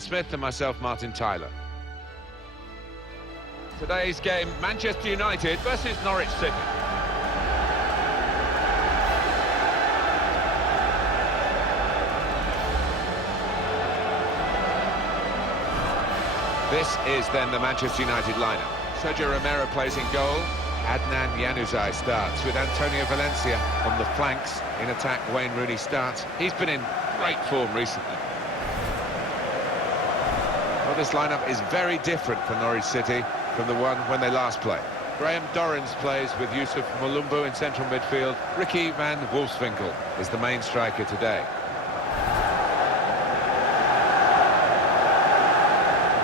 Smith and myself, Martin Tyler. Today's game, Manchester United versus Norwich City. This is then the Manchester United lineup. Sergio Romero plays in goal. Adnan Januzaj starts with Antonio Valencia on the flanks. In attack, Wayne Rooney starts. He's been in great form recently. Well, this lineup is very different for Norwich City from the one when they last played. Graham Dorrans plays with Yusuf Mulumbu in central midfield. Ricky van Wolfswinkel is the main striker today.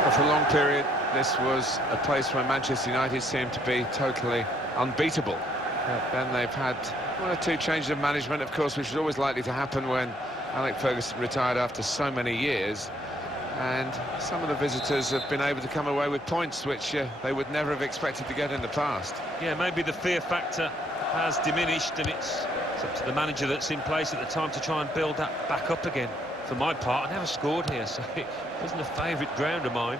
Well, for a long period, this was a place where Manchester United seemed to be totally unbeatable. But then they've had one or two changes of management, of course, which is always likely to happen when Alex Ferguson retired after so many years. And some of the visitors have been able to come away with points which they would never have expected to get in the past. Yeah, maybe the fear factor has diminished, and it's up to the manager that's in place at the time to try and build that back up again. For my part, I never scored here, so it wasn't a favourite ground of mine.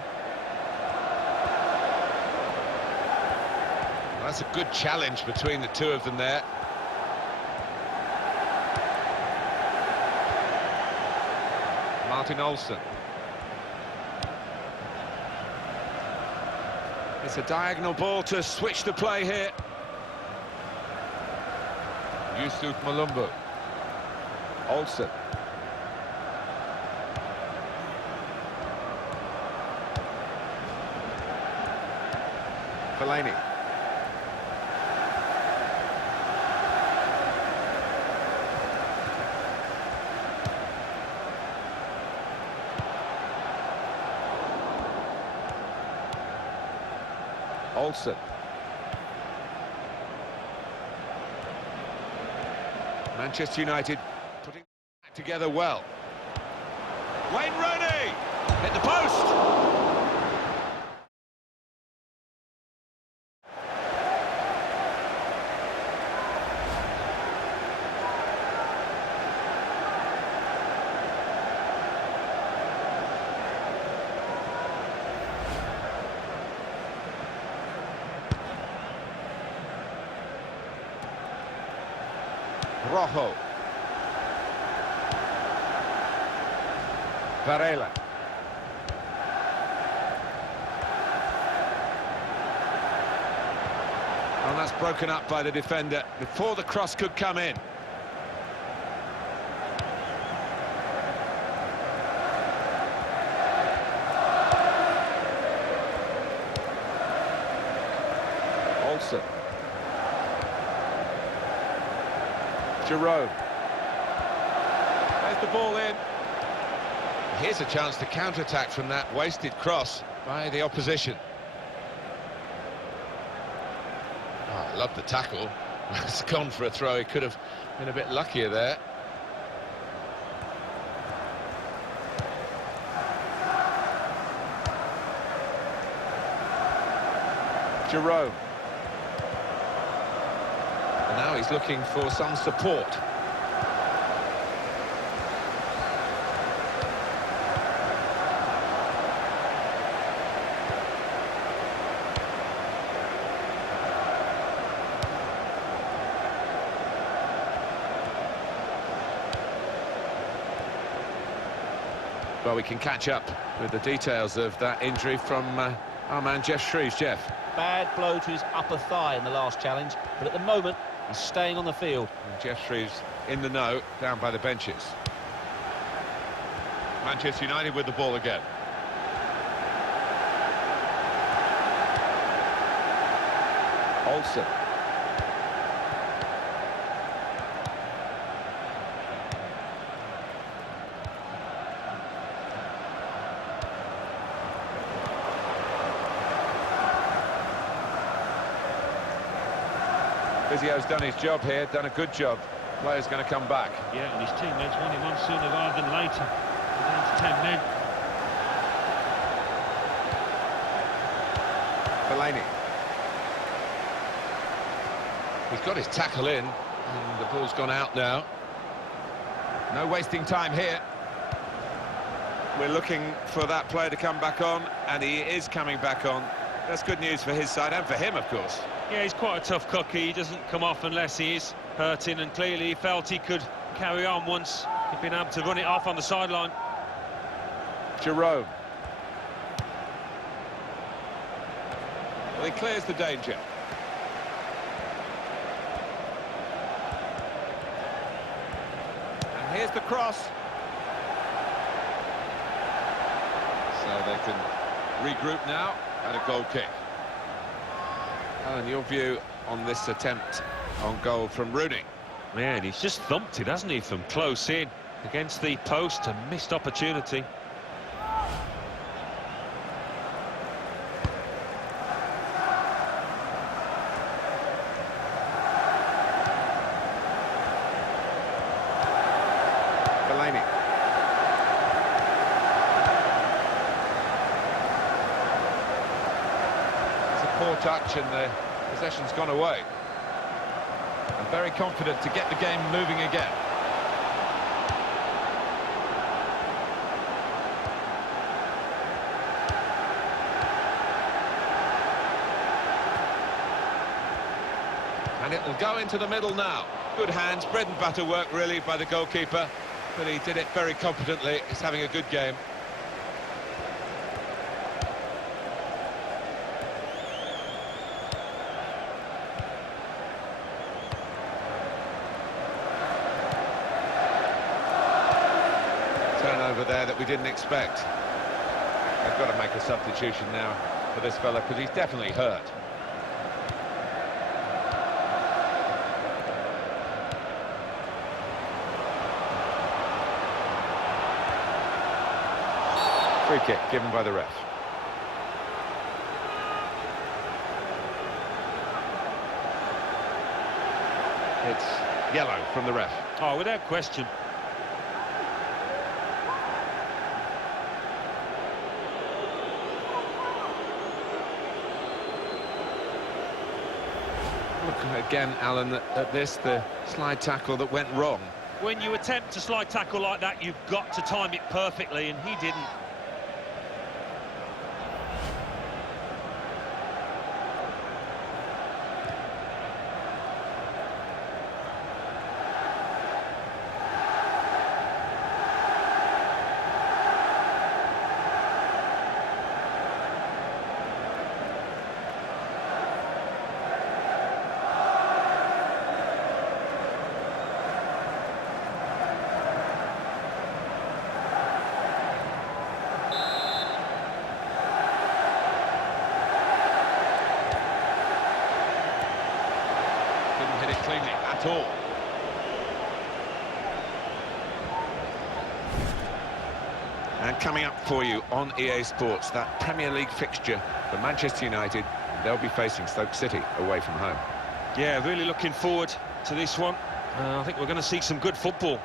Well, that's a good challenge between the two of them there. Martin Olsen. It's a diagonal ball to switch the play here. Yusuf Mulumbu. Olsen. Fellaini. Olsen. Manchester United putting it together well. Wayne Rooney hit the post. Rojo. Varela. And that's broken up by the defender before the cross could come in. Olsen. Jerome. There's the ball in. Here's a chance to counter-attack from that wasted cross by the opposition. Oh, I love the tackle. It's gone for a throw. He could have been a bit luckier there. Jerome. And now he's looking for some support. Well, we can catch up with the details of that injury from our man Jeff Shreves. Jeff. Bad blow to his upper thigh in the last challenge, but at the moment he's staying on the field. And Jeff Shreves in the know, down by the benches. Manchester United with the ball again. Olsen. Vizio's done his job here, done a good job. Player's going to come back. Yeah, and his teammates want him on sooner rather than later. We're down to 10 men. Fellaini. He's got his tackle in, and the ball's gone out now. No wasting time here. we're looking for that player to come back on, and he is coming back on. That's good news for his side and for him, of course. Yeah, he's quite a tough cookie. He doesn't come off unless he is hurting, and clearly he felt he could carry on once he'd been able to run it off on the sideline. Jerome. Well, he clears the danger. And here's the cross. So they can regroup now, and a goal kick. Alan, your view on this attempt on goal from Rooney? Man, he's just thumped it, hasn't he, from close in against the post. A missed opportunity. Poor touch, and the possession's gone away. And very confident to get the game moving again. And it'll go into the middle now. Good hands, bread and butter work really by the goalkeeper, but he did it very competently. He's having a good game. Turnover there that we didn't expect. They've got to make a substitution now for this fella, because he's definitely hurt. Free kick given by the ref. It's yellow from the ref. Oh, without question. Look again, Alan, at this, the slide tackle that went wrong. When you attempt a slide tackle like that, you've got to time it perfectly, and he didn't. Hit it cleanly at all. And coming up for you on EA Sports, that Premier League fixture for Manchester United. They'll be facing Stoke City away from home. Yeah, really looking forward to this one. I think we're going to see some good football.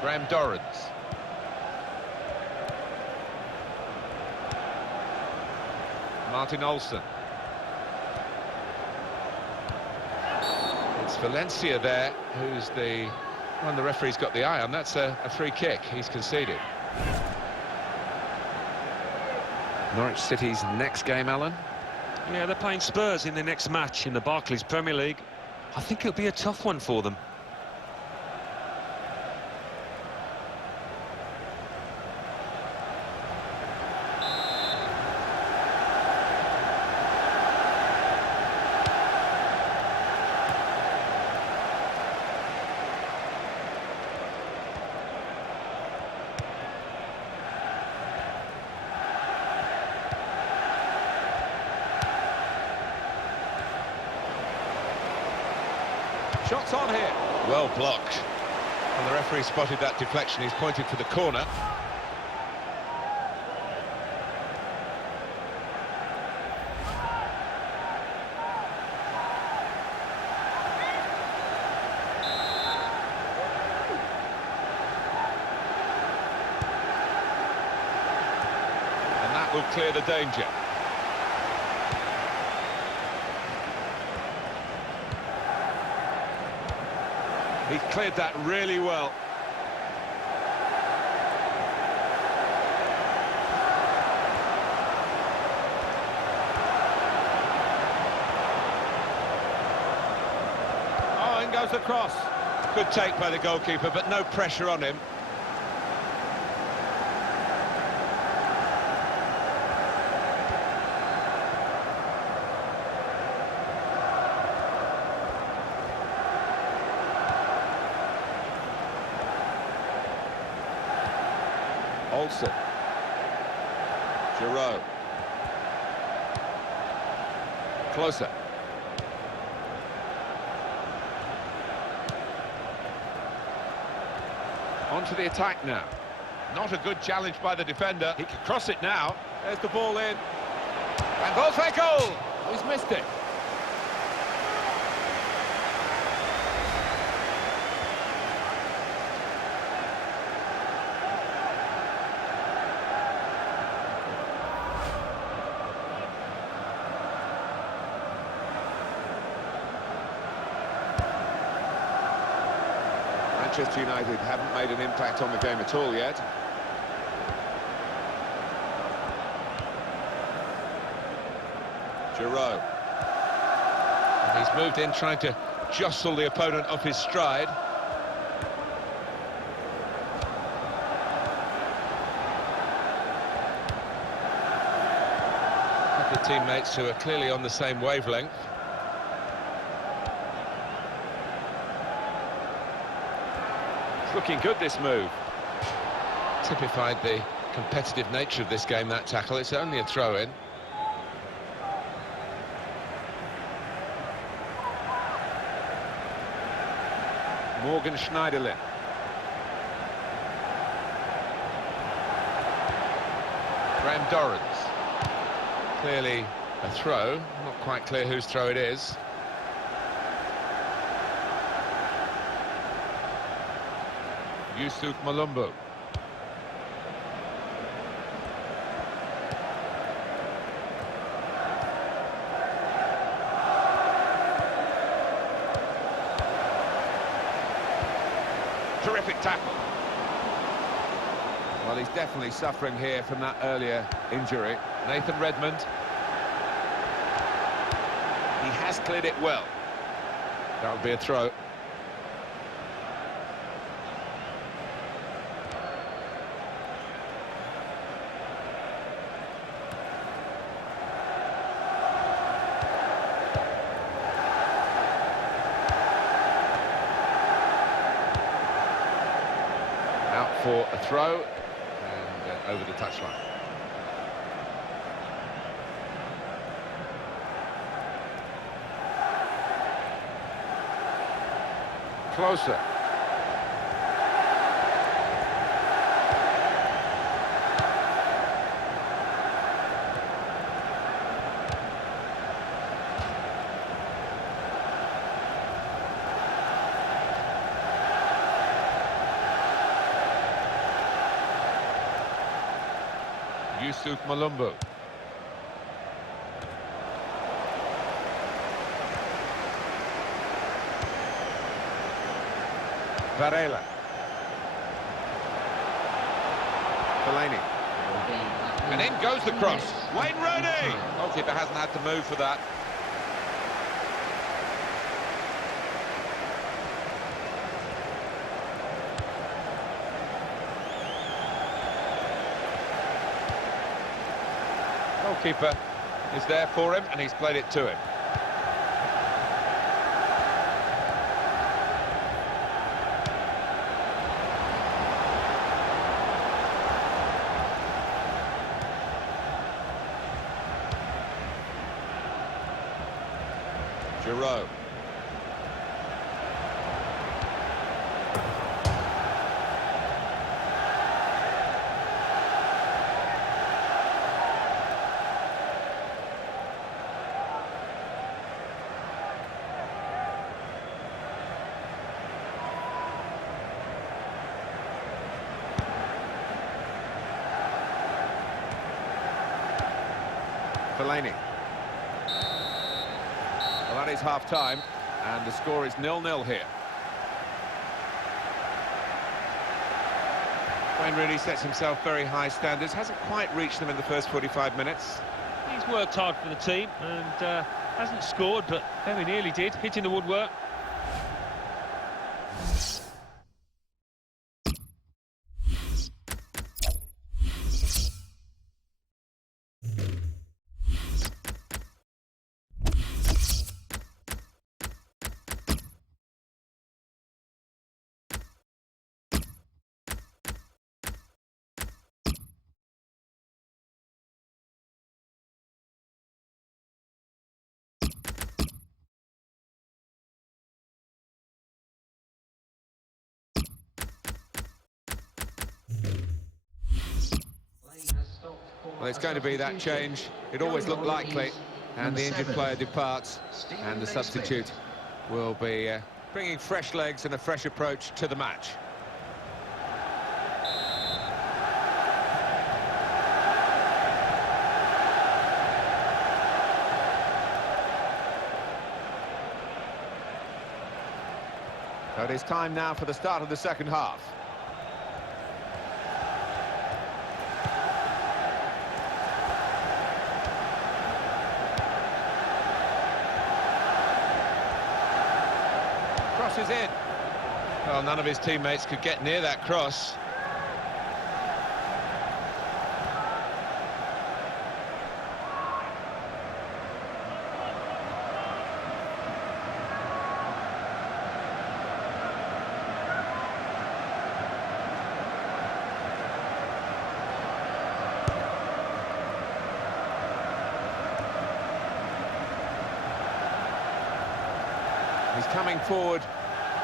Graham Dorrans. Martin Olsen. It's Valencia there, who's the one the referee's got the eye on. That's a free kick he's conceded. Norwich City's next game, Alan? Yeah, they're playing Spurs in their next match in the Barclays Premier League. I think it'll be a tough one for them. Shots on here. Well blocked. And the referee spotted that deflection. He's pointed for the corner. And that will clear the danger. He cleared that really well. Oh, in goes the cross. Good take by the goalkeeper, but no pressure on him. Olsen. Giroud. Closer. On to the attack now. Not a good challenge by the defender. He can cross it now. There's the ball in. And ball for a goal! He's missed it. Manchester United haven't made an impact on the game at all yet. Giroud. And he's moved in trying to jostle the opponent off his stride. A couple of teammates who are clearly on the same wavelength. Looking good, this move. Typified the competitive nature of this game, that tackle. It's only a throw-in. Morgan Schneiderlin. Graham Dorrans. Clearly a throw. Not quite clear whose throw it is. Yusuf Malumbu. Terrific tackle. Well, he's definitely suffering here from that earlier injury. Nathan Redmond. He has cleared it well. That would be a throw. For a throw and over the touchline. Closer. Yusuf Malumbu. Varela. Fellaini. And in goes the cross. Wayne Rooney! Goalkeeper hasn't had to move for that. Goalkeeper is there for him, and he's played it to him. Giroud. Fellaini. Well, that is half-time, and the score is 0-0 here. Wayne Rooney sets himself very high standards, hasn't quite reached them in the first 45 minutes. He's worked hard for the team and hasn't scored, but very nearly did, hitting the woodwork. Well, it's going to be that change. It always looked likely, and the injured player departs, and the substitute will be bringing fresh legs and a fresh approach to the match. So it is time now for the start of the second half. Crosses in. Well, none of his teammates could get near that cross. He's coming forward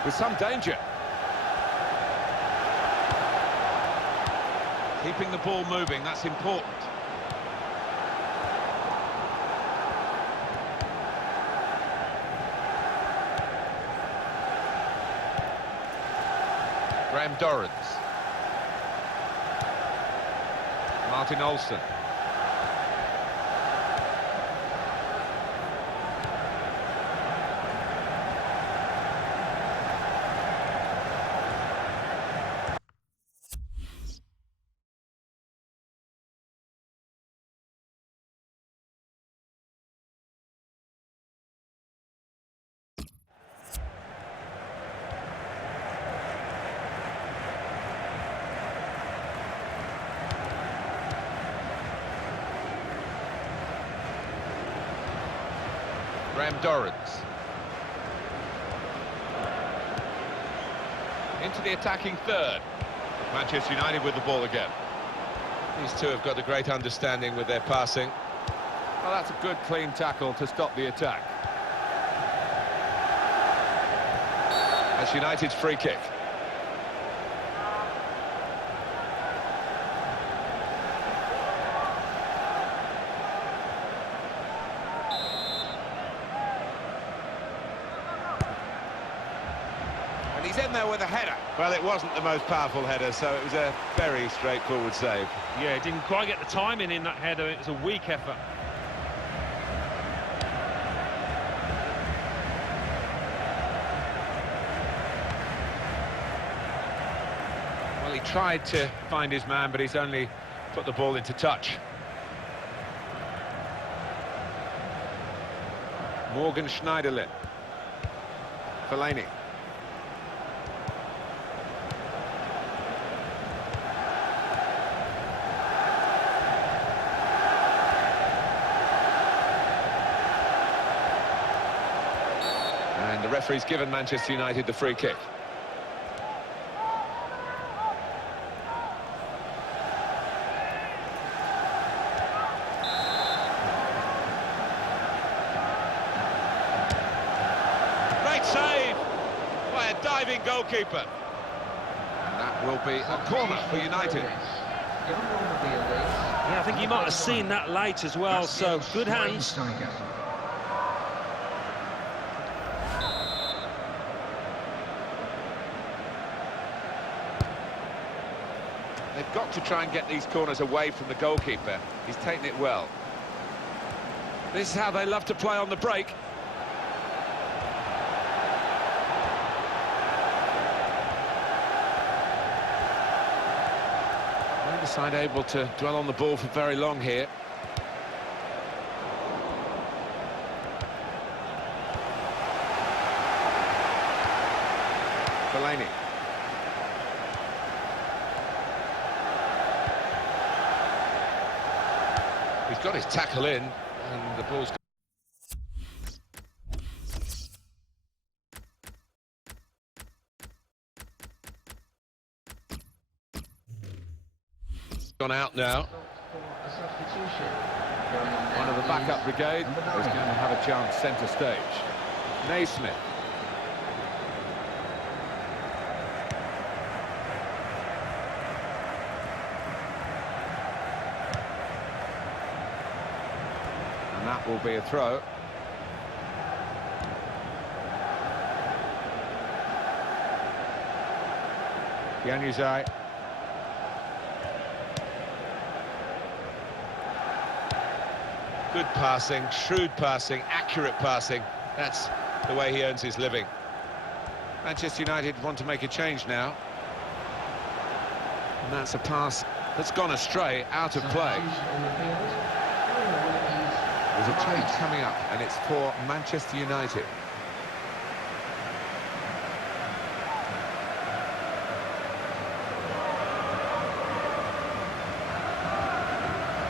with some danger. Keeping the ball moving, that's important. Graham Dorrans. Martin Olsen. Graham Dorrans. Into the attacking third. Manchester United with the ball again. These two have got a great understanding with their passing. Well, that's a good, clean tackle to stop the attack. That's United's free kick. He's in there with a header. Well, it wasn't the most powerful header, so it was a very straightforward save. Yeah, didn't quite get the timing in that header. It was a weak effort. Well, he tried to find his man, but he's only put the ball into touch. Morgan Schneiderlin. Fellaini. And the referee's given Manchester United the free kick. Great save by a diving goalkeeper. And that will be a corner for United. Yeah, I think he might have seen that late as well, so good hands. They've got to try and get these corners away from the goalkeeper. He's taken it well. This is how they love to play on the break. Neither side able to dwell on the ball for very long here. Fellaini. He's got his tackle in, and the ball's gone out now. One of the backup brigade is going to have a chance centre stage. Naismith. And that will be a throw. Januzaj. Good passing, shrewd passing, accurate passing. That's the way he earns his living. Manchester United want to make a change now. And that's a pass that's gone astray, out of play. There's a change coming up, and it's for Manchester United.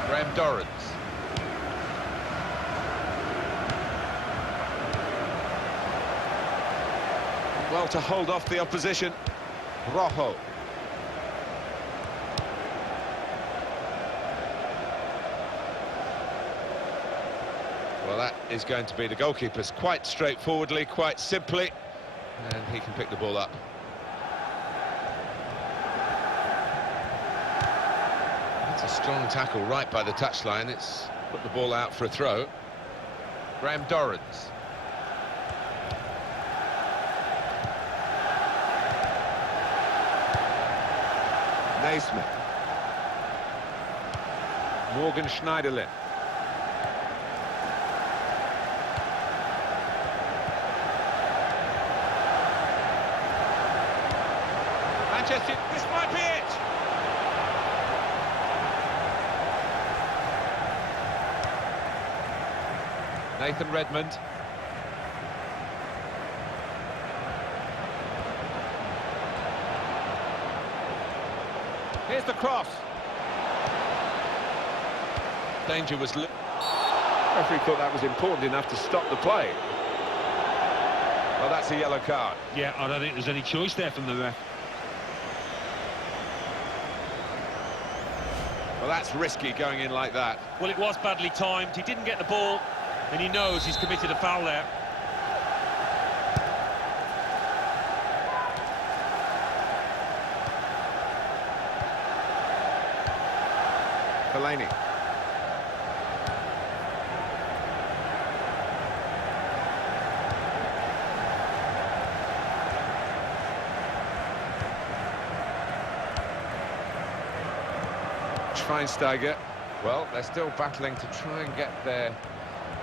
Graham Dorrans. Well, to hold off the opposition. Rojo. Well, that is going to be the goalkeeper's quite straightforwardly, quite simply, and he can pick the ball up. That's a strong tackle right by the touchline. It's put the ball out for a throw. Graham Dorrans. Naismith. Morgan Schneiderlin. Manchester, this might be it! Nathan Redmond. Here's the cross. Danger was... The referee thought that was important enough to stop the play. Well, that's a yellow card. Yeah, I don't think there's any choice there from the ref. Well, that's risky going in like that. Well, it was badly timed. He didn't get the ball, and he knows he's committed a foul there. Fellaini. Schweinsteiger. Well, they're still battling to try and get their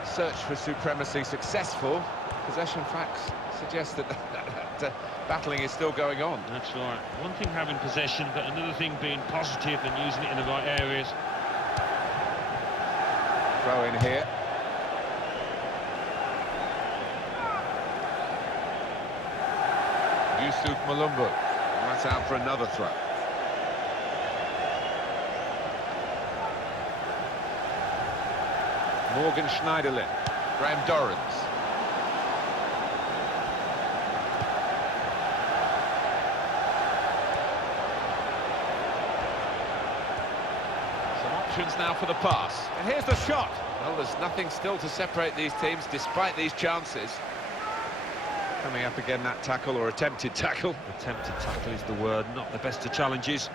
search for supremacy successful. Possession facts suggest that battling is still going on. That's right. One thing having possession, but another thing being positive and using it in the right areas. Throw in here. Yusuf Malumbu. That's out for another throw. Morgan Schneiderlin. Graham Dorrans. Some options now for the pass. And here's the shot. Well, there's nothing still to separate these teams despite these chances. Coming up again, that tackle or attempted tackle. Attempted tackle is the word, not the best of challenges.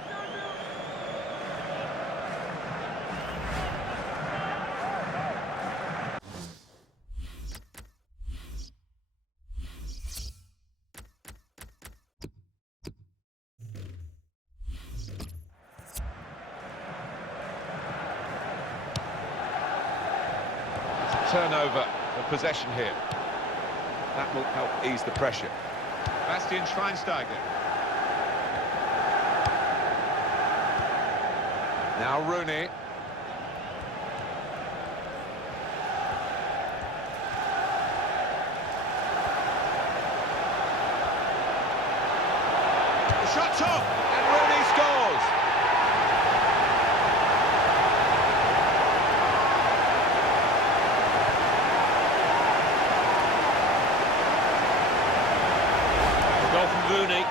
Turnover of possession here. That will help ease the pressure. Bastian Schweinsteiger. Now Rooney. The shot's up, and Rooney scores. Goal from Rooney,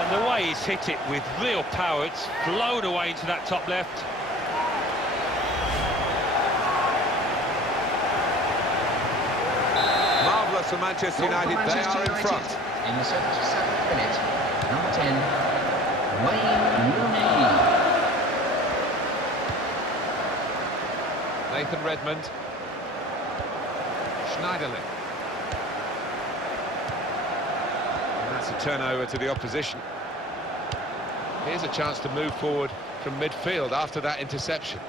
and the way he's hit it with real power, it's flown away into that top left. Marvellous for Manchester United, they are in front. In the 77th minute, number 10, Wayne Rooney. Nathan Redmond. Schneiderlin. And that's a turnover to the opposition. Here's a chance to move forward from midfield after that interception.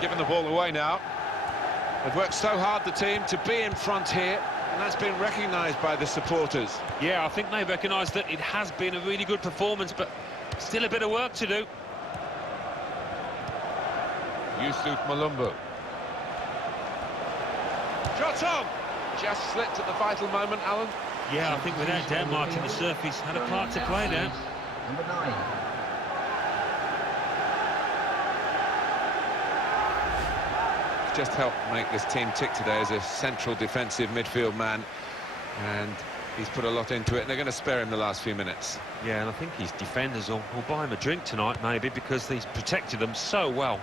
Giving the ball away now. They've worked so hard, the team, to be in front here, and that's been recognised by the supporters. Yeah, I think they recognise that it has been a really good performance, but still a bit of work to do. Yusuf Malumbu. Shot on! Just slipped at the vital moment, Alan. Yeah, I think without doubt, Martin, the surface had a part to play there. Number 9. Just helped make this team tick today as a central defensive midfield man, and he's put a lot into it, and they're going to spare him the last few minutes. Yeah, and I think his defenders will buy him a drink tonight, maybe, because he's protected them so well.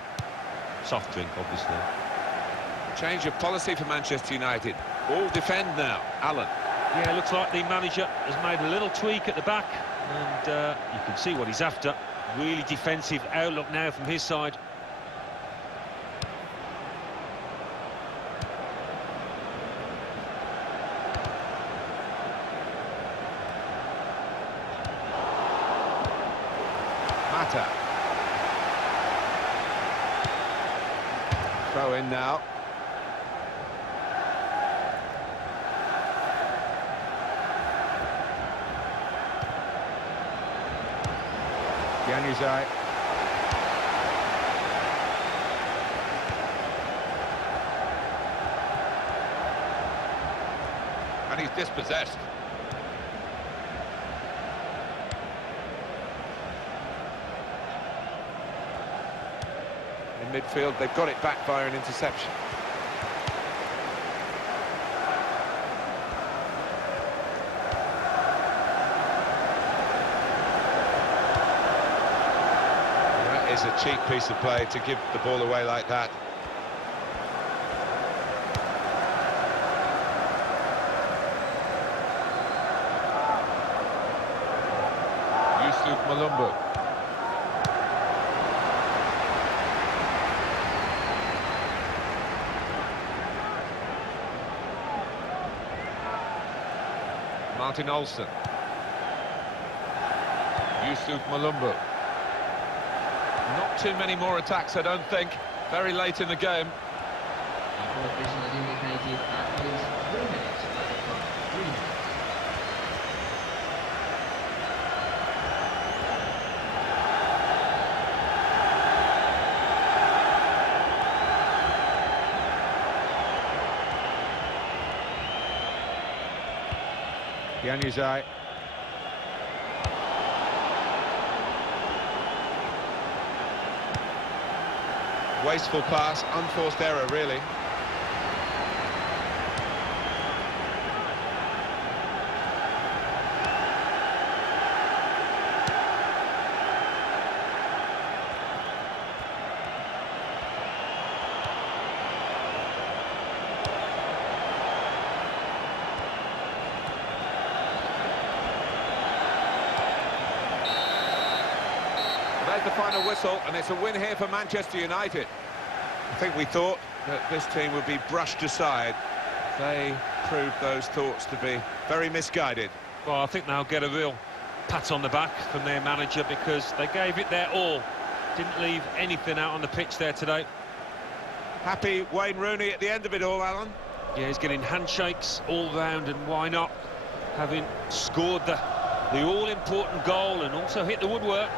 Soft drink, obviously. Change of policy for Manchester United. All defend now. Alan. Yeah, looks like the manager has made a little tweak at the back, and you can see what he's after. Really defensive outlook now from his side. Mata. Throw in now. Januzaj. And he's dispossessed. In midfield, they've got it back via an interception. That is a cheap piece of play to give the ball away like that. Yusuf Malumbu. Martin Olsen. Yusuf Malumbu. Not too many more attacks, I don't think. Very late in the game. Januzaj. Wasteful pass, unforced error, really. There's the final whistle, and it's a win here for Manchester United. I think we thought that this team would be brushed aside. They proved those thoughts to be very misguided. Well, I think they'll get a real pat on the back from their manager, because they gave it their all Didn't leave anything out on the pitch there today. Happy Wayne Rooney at the end of it all, Alan. Yeah, he's getting handshakes all round, and why not? Having scored the all-important goal and also hit the woodwork.